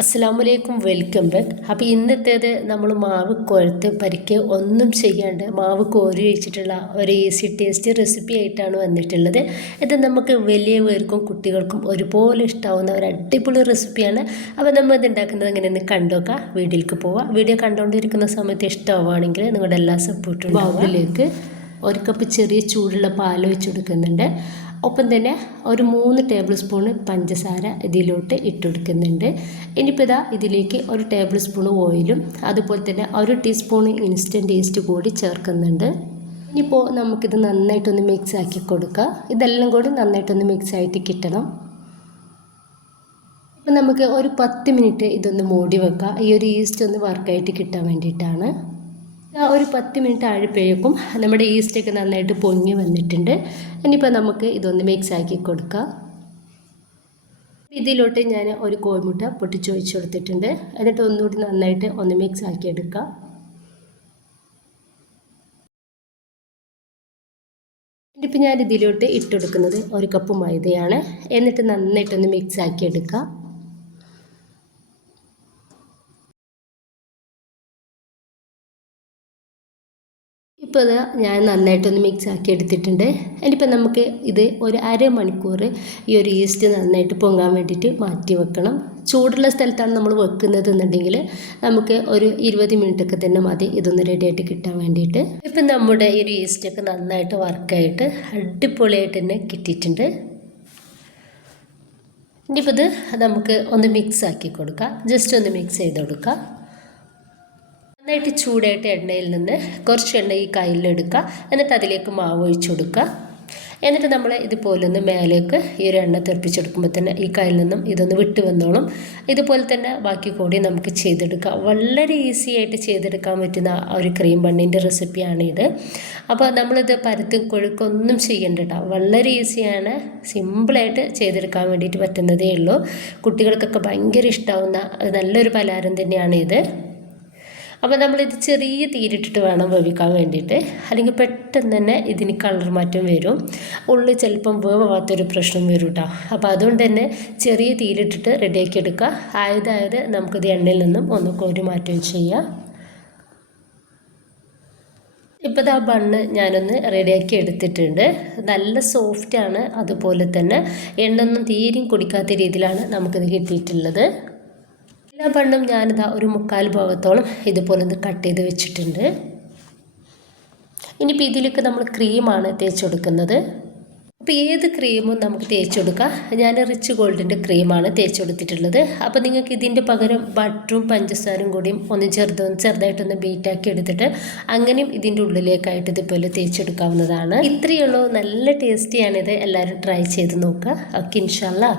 അസ്സലാമലൈക്കും, welcome back. അപ്പോൾ ഇന്നത്തേത് നമ്മൾ മാവ് കുഴത്ത് പരിക്ക് ഒന്നും ചെയ്യാണ്ട് മാവ് കോരി വെച്ചിട്ടുള്ള ഒരു ഈസി ടേസ്റ്റ് റെസിപ്പി ആയിട്ടാണ് വന്നിട്ടുള്ളത്. ഇത് നമുക്ക് വലിയവർക്കും കുട്ടികൾക്കും ഒരുപോലെ ഇഷ്ടമാവുന്ന ഒരു അടിപൊളി റെസിപ്പിയാണ്. അപ്പോൾ നമ്മൾ ഇത് ഉണ്ടാക്കുന്നത് എങ്ങനെയെന്ന് കണ്ടുനോക്കാം. വീഡിയോയിലേക്ക് പോവാം. വീഡിയോ കണ്ടുകൊണ്ടിരിക്കുന്ന സമയത്ത് ഇഷ്ടമാവുകയാണെങ്കിൽ നിങ്ങളുടെ എല്ലാ സപ്പോർട്ടും ബൗളിലേക്ക് ഒരു കപ്പ് ചെറിയ ചൂടുള്ള പാൽ വെച്ച് കൊടുക്കുന്നുണ്ട്. ഒപ്പം തന്നെ ഒരു 3 ടേബിൾ സ്പൂൺ പഞ്ചസാര ഇതിലോട്ട് ഇട്ടുകൊടുക്കുന്നുണ്ട്. ഇനിയിപ്പോൾ ഇതിലേക്ക് ഒരു ടേബിൾ സ്പൂൺ ഓയിലും അതുപോലെ തന്നെ ഒരു ടീസ്പൂൺ ഇൻസ്റ്റൻറ്റ് ഈസ്റ്റ് കൂടി ചേർക്കുന്നുണ്ട്. ഇനിയിപ്പോൾ നമുക്കിത് നന്നായിട്ടൊന്ന് മിക്സ് ആക്കി കൊടുക്കുക. ഇതെല്ലാം കൂടി നന്നായിട്ടൊന്ന് മിക്സ് ആയിട്ട് കിട്ടണം. ഇപ്പം നമുക്ക് ഒരു 10 മിനിറ്റ് ഇതൊന്ന് മൂടി വെക്കാം. ഈ ഒരു ഈസ്റ്റ് ഒന്ന് വർക്കായിട്ട് കിട്ടാൻ വേണ്ടിയിട്ടാണ്. ഒരു 10 മിനിറ്റ് ആഴപ്പോഴേക്കും നമ്മുടെ ഈസ്റ്റൊക്കെ നന്നായിട്ട് പൊങ്ങി വന്നിട്ടുണ്ട്. ഇനിയിപ്പോൾ നമുക്ക് ഇതൊന്ന് മിക്സ് ആക്കി കൊടുക്കാം. ഇതിലോട്ട് ഞാൻ ഒരു കോഴിമുട്ട പൊട്ടിച്ച് ഒഴിച്ച് കൊടുത്തിട്ടുണ്ട്. എന്നിട്ട് ഒന്നുകൂടി നന്നായിട്ട് ഒന്ന് മിക്സ് ആക്കി എടുക്കാം. ഇനിയിപ്പോൾ ഞാൻ ഇതിലോട്ട് ഇട്ടുകൊടുക്കുന്നത് ഒരു കപ്പ് മൈദയാണ്. എന്നിട്ട് നന്നായിട്ടൊന്ന് മിക്സ് ആക്കി എടുക്കാം. ഇപ്പോൾ ഞാൻ നന്നായിട്ടൊന്ന് മിക്സ് ആക്കി എടുത്തിട്ടുണ്ട്. ഇനിയിപ്പോൾ നമുക്ക് ഇത് ഒരു അരമണിക്കൂർ ഈ ഒരു ഈസ്റ്റ് നന്നായിട്ട് പൊങ്ങാൻ വേണ്ടിയിട്ട് മാറ്റി വെക്കണം. ചൂടുള്ള സ്ഥലത്താണ് നമ്മൾ വെക്കുന്നത് എന്നുണ്ടെങ്കിൽ നമുക്ക് ഒരു 20 മിനിറ്റൊക്കെ തന്നെ മതി ഇതൊന്ന് റെഡിയായിട്ട് കിട്ടാൻ വേണ്ടിയിട്ട്. ഇപ്പം നമ്മുടെ ഈ ഒരു ഈസ്റ്റൊക്കെ നന്നായിട്ട് വർക്കായിട്ട് അടിപൊളിയായിട്ട് തന്നെ കിട്ടിയിട്ടുണ്ട്. ഇനിയിപ്പോൾ ഇത് നമുക്ക് ഒന്ന് മിക്സ് ആക്കി കൊടുക്കാം. ജസ്റ്റ് ഒന്ന് മിക്സ് ചെയ്ത് കൊടുക്കാം. നന്നായിട്ട് ചൂടായിട്ട് എണ്ണയിൽ നിന്ന് കുറച്ച് എണ്ണ ഈ കയ്യിലെടുക്കുക. എന്നിട്ട് അതിലേക്ക് മാവ് ഒഴിച്ചു കൊടുക്കുക. എന്നിട്ട് നമ്മൾ ഇതുപോലെ ഒന്ന് മേലേക്ക് ഈ ഒരു എണ്ണ തെറിപ്പിച്ചെടുക്കുമ്പോൾ തന്നെ ഈ കയ്യിൽ നിന്നും ഇതൊന്ന് വിട്ട് വന്നോളും. ഇതുപോലെ തന്നെ ബാക്കി കൂടി നമുക്ക് ചെയ്തെടുക്കാം. വളരെ ഈസി ആയിട്ട് ചെയ്തെടുക്കാൻ പറ്റുന്ന ഒരു ക്രീം ബണ്ണിൻ്റെ റെസിപ്പിയാണിത്. അപ്പോൾ നമ്മളിത് പരത്തും കൊഴുക്കൊന്നും ചെയ്യേണ്ട കേട്ടോ. വളരെ ഈസിയാണ്, സിമ്പിളായിട്ട് ചെയ്തെടുക്കാൻ വേണ്ടിയിട്ട് പറ്റുന്നതേ ഉള്ളൂ. കുട്ടികൾക്കൊക്കെ ഭയങ്കര ഇഷ്ടമാവുന്ന നല്ലൊരു പലഹാരം തന്നെയാണ് ഇത്. അപ്പോൾ നമ്മളിത് ചെറിയ തീരിട്ടിട്ട് വേണം വേവിക്കാൻ വേണ്ടിയിട്ട്, അല്ലെങ്കിൽ പെട്ടെന്ന് തന്നെ ഇതിന് കളർ മാറ്റം വരും. ഉള്ളിൽ ചിലപ്പം വേവാത്തൊരു പ്രശ്നം വരും കേട്ടോ. അപ്പോൾ അതുകൊണ്ട് തന്നെ ചെറിയ തീരിട്ടിട്ട് റെഡിയാക്കി എടുക്കുക. ആയത് നമുക്കിത് എണ്ണയിൽ നിന്നും ഒന്ന് കോരി മാറ്റം ചെയ്യാം. ഇപ്പോൾ ആ ബണ്ണ് ഞാനൊന്ന് റെഡിയാക്കി എടുത്തിട്ടുണ്ട്. നല്ല സോഫ്റ്റാണ്. അതുപോലെ തന്നെ എണ്ണൊന്നും തീരെയും കുടിക്കാത്ത രീതിയിലാണ് നമുക്കിത് കിട്ടിയിട്ടുള്ളത്. എല്ലാ ബണ്ണും ഞാനിതാ ഒരു 3/4 ഭാഗത്തോളം ഇതുപോലെ ഒന്ന് കട്ട് ചെയ്ത് വെച്ചിട്ടുണ്ട്. ഇനിയിപ്പോൾ ഇതിലേക്ക് നമ്മൾ ക്രീമാണ് തേച്ച് കൊടുക്കുന്നത്. അപ്പോൾ ഏത് ക്രീമും നമുക്ക് തേച്ച് കൊടുക്കാം. ഞാൻ റിച്ച് ഗോൾഡിൻ്റെ ക്രീമാണ് തേച്ച് കൊടുത്തിട്ടുള്ളത്. അപ്പോൾ നിങ്ങൾക്ക് ഇതിൻ്റെ പകരം ബട്ടറും പഞ്ചസാരയും കൂടിയും ഒന്ന് ചെറുതായിട്ടൊന്ന് ബീറ്റാക്കി എടുത്തിട്ട് അങ്ങനെയും ഇതിൻ്റെ ഉള്ളിലേക്കായിട്ട് ഇതുപോലെ തേച്ചെടുക്കാവുന്നതാണ്. ഇത്രയേ ഉള്ളൂ. നല്ല ടേസ്റ്റിയാണിത്. എല്ലാവരും ട്രൈ ചെയ്ത് നോക്കുക. ഓക്കെ, ഇൻഷാല്ലാ.